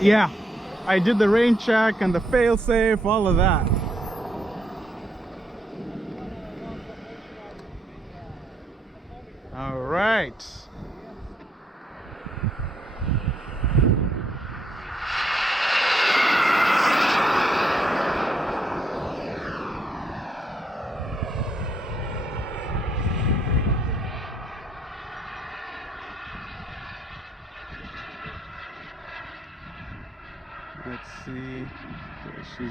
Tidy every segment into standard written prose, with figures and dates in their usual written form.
Yeah, I did the rain check and the fail safe, all of that. All right. Let's see. She's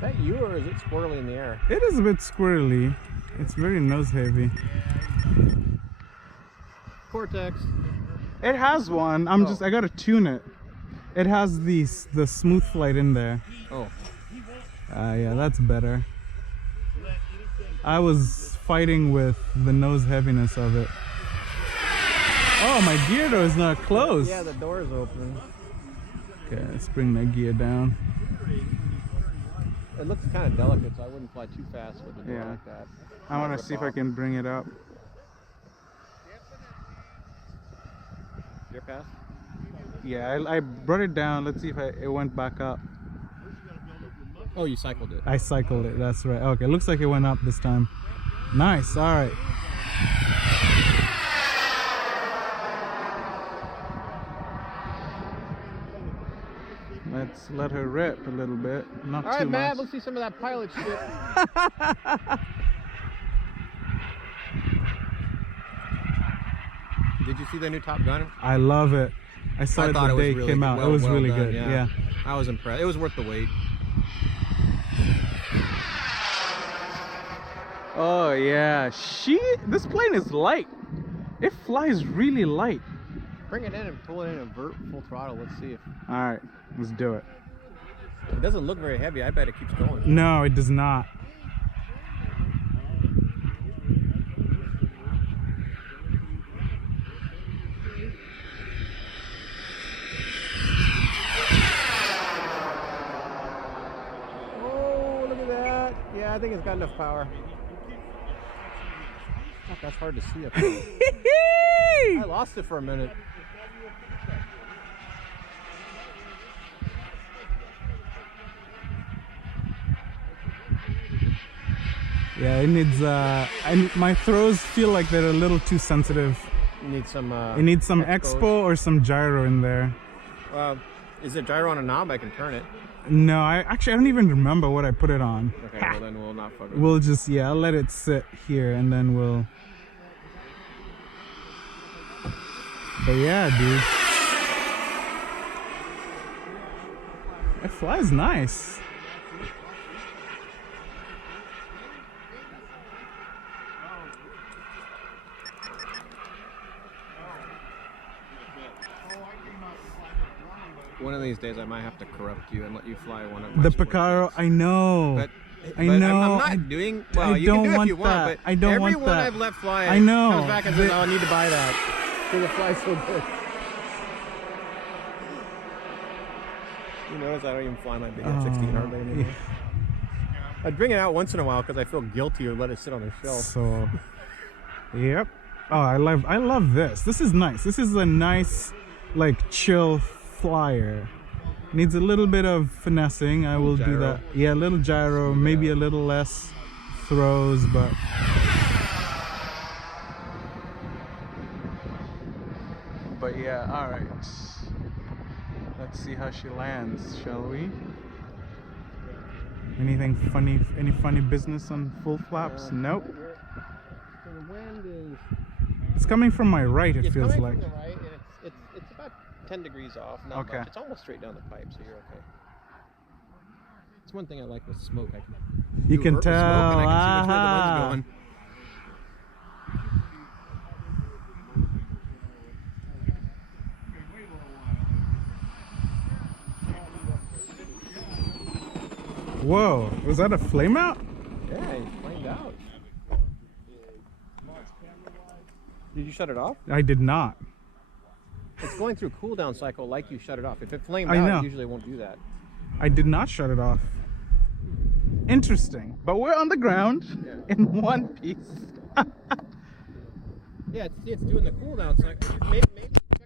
Is that you or is it squirrely in the air? It is a bit squirrely. It's very nose heavy. Cortex. It has one. I gotta tune it. It has the smooth flight in there. Oh. Yeah, that's better. I was fighting with the nose heaviness of it. Oh, my gear door is not closed. Yeah, the door is open. Okay, let's bring that gear down. It looks kind of delicate, so I wouldn't fly too fast with a door like that. I want to see if I can bring it up. Your pass? Yeah, I brought it down. Let's see if it went back up. Oh, you cycled it. I cycled it, that's right. Okay, looks like it went up this time. Nice, all right. Let's let her rip a little bit. Not all too right, much. Matt, let's see some of that pilot shit. Did you see the new Top Gun? I love it. I saw it the day it came out. It was really good. Yeah. I was impressed. It was worth the wait. Oh yeah, this plane is light. It flies really light. Bring it in and pull it in and full throttle. Let's see if. All right, let's do it. It doesn't look very heavy. I bet it keeps going. No, it does not. Oh, look at that. Yeah, I think it's got enough power. Fuck, that's hard to see up there. I lost it for a minute. Yeah, it needs. My throws feel like they're a little too sensitive. You need some. It needs some expo or some gyro in there. Is it gyro on a knob? I can turn it. No, I don't even remember what I put it on. Okay, well then we'll not fuck with it. We'll just I'll let it sit here and then we'll. But yeah, dude, it flies nice. One of these days I might have to corrupt you and let you fly one of my The Picaro, I know. But I know. I'm not doing. Well, you don't can do it want if you want, that. but I don't want everyone that. I've let fly, I know. comes back and says, "Oh, I need to buy that because it flies so good." You notice I don't even fly my big F-16 hardly anymore. I'd bring it out once in a while because I feel guilty or let it sit on the shelf. So, yep. Oh, I love this. This is nice. This is a nice, like, chill flyer. Needs a little bit of finessing. I will do that. Yeah, a little gyro, maybe a little less throws, but yeah, all right. Let's see how she lands, shall we? Anything funny? Any funny business on full flaps? Nope. So the wind is. It's coming from my right. It feels like. From the right, and it's about 10 degrees off. Not Okay. much. It's almost straight down the pipe, so you're okay. It's one thing I like with smoke. I can. You can tell. Smoke and I can see which way the wind's going. Whoa, was that a Flameout? Yeah, he flamed out. Did you shut it off? I did not. It's going through a cooldown cycle like you shut it off. If it flamed I know. out, it usually won't do that. I did not shut it off. Interesting. But we're on the ground in one piece. Yeah, it's doing the cooldown cycle. Maybe